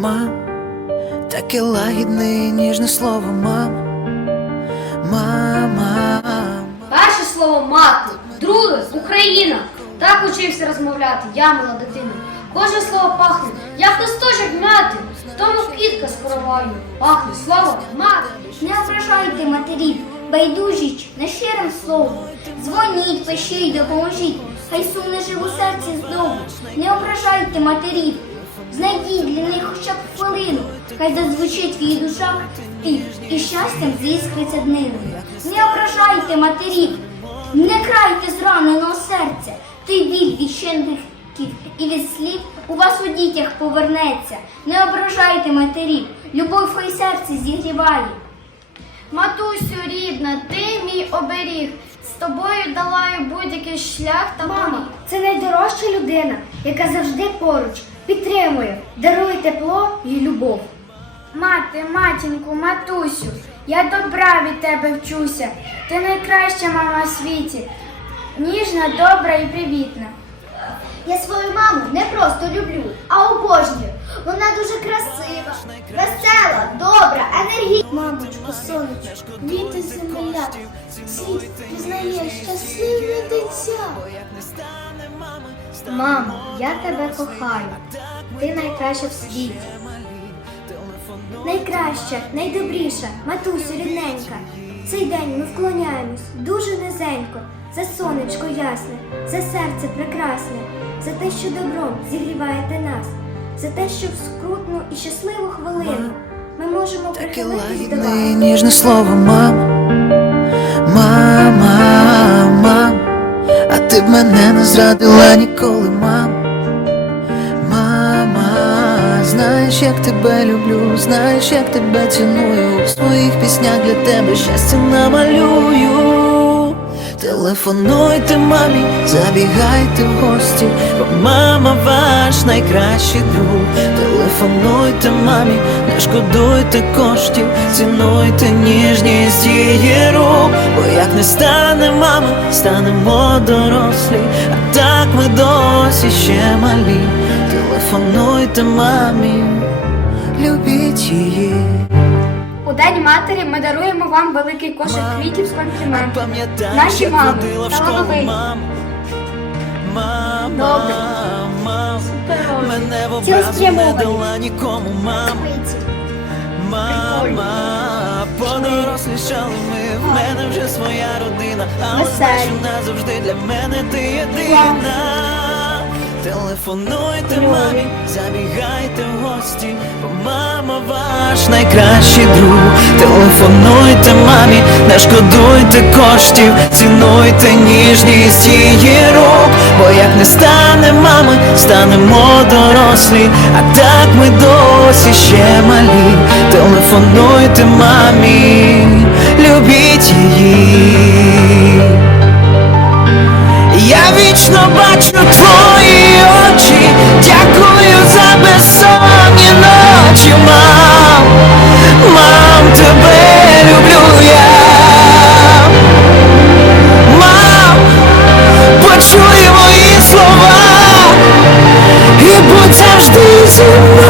мам, таке лагідне і ніжне слово, мам, мама. Перше слово мати, друге Україна. Так учився розмовляти, я мала дитина. Кожне слово пахне, як листочок м'яти. Тому квітка з коровою. Пахне слово мати. Не ображайте матерів, байдужість нещирим словом. Дзвоніть, пишіть, допоможіть, хай сум не жив у серці знову. Не ображайте матерів, знайдіть для них хоча б хвилину, хай зазвучить в її душах спів і щастям зіскриться днину. Не ображайте матерів, не крайте зраненого серця, той біль від щенків і від слів у вас у дітях повернеться. Не ображайте матерів, любов хай серце зігріває. Матусю рідна, ти мій оберіг. З тобою долаю будь-який шлях та Мама, це найдорожча людина, яка завжди поруч, підтримує, дарує тепло і любов. Мати, матінку, матусю, я добра від тебе вчуся. Ти найкраща мама в світі, ніжна, добра і привітна. Я свою маму не просто люблю, а обожнюю. Вона дуже красива. Мамочко, сонечко, віти земля, світ пізнає щасливе дитя. Мамо, я тебе кохаю. Ти найкраща в світі. Найкраща, найдобріша, матусю рідненька. Цей день ми вклоняємось. Дуже низенько, за сонечко ясне, за серце прекрасне, за те, що добром зігріваєте нас, за те, що в скрутну і щасливу хвилину ми можемо Таке лагідне і ніжне слово, мам, мама, мам, а ти б мене не зрадила ніколи, мам, мама, знаєш, як тебе люблю, знаєш, як тебе ціную, в своїх піснях для тебе щастя намалюю. Телефонуйте мамі, забігайте в гості, бо мама ваш найкращий друг. Телефонуйте мамі, не шкодуйте коштів, цінуйте ніжність її рук. Бо як не стане мама, станемо дорослі, а так ми досі ще малі. Телефонуйте мамі, любіть її. У День матері ми даруємо вам великий кошик квітів з компліментами. Пам'ятай, Наші мами в школу талановиті. Мама, Добре. Мама, мене в образу не дала нікому, мам. Мама, подорослішали ми, в мене вже своя родина, але знаєш, назавжди для мене ти єдина. Телефонуйте мамі, забігайте в гості, бо мама ваш найкращий друг. Телефонуйте мамі, шкодуйте коштів, цінуйте ніжність її рук. Бо як не стане мами, станемо дорослі, а так ми досі ще малі. Телефонуйте мамі, stays in the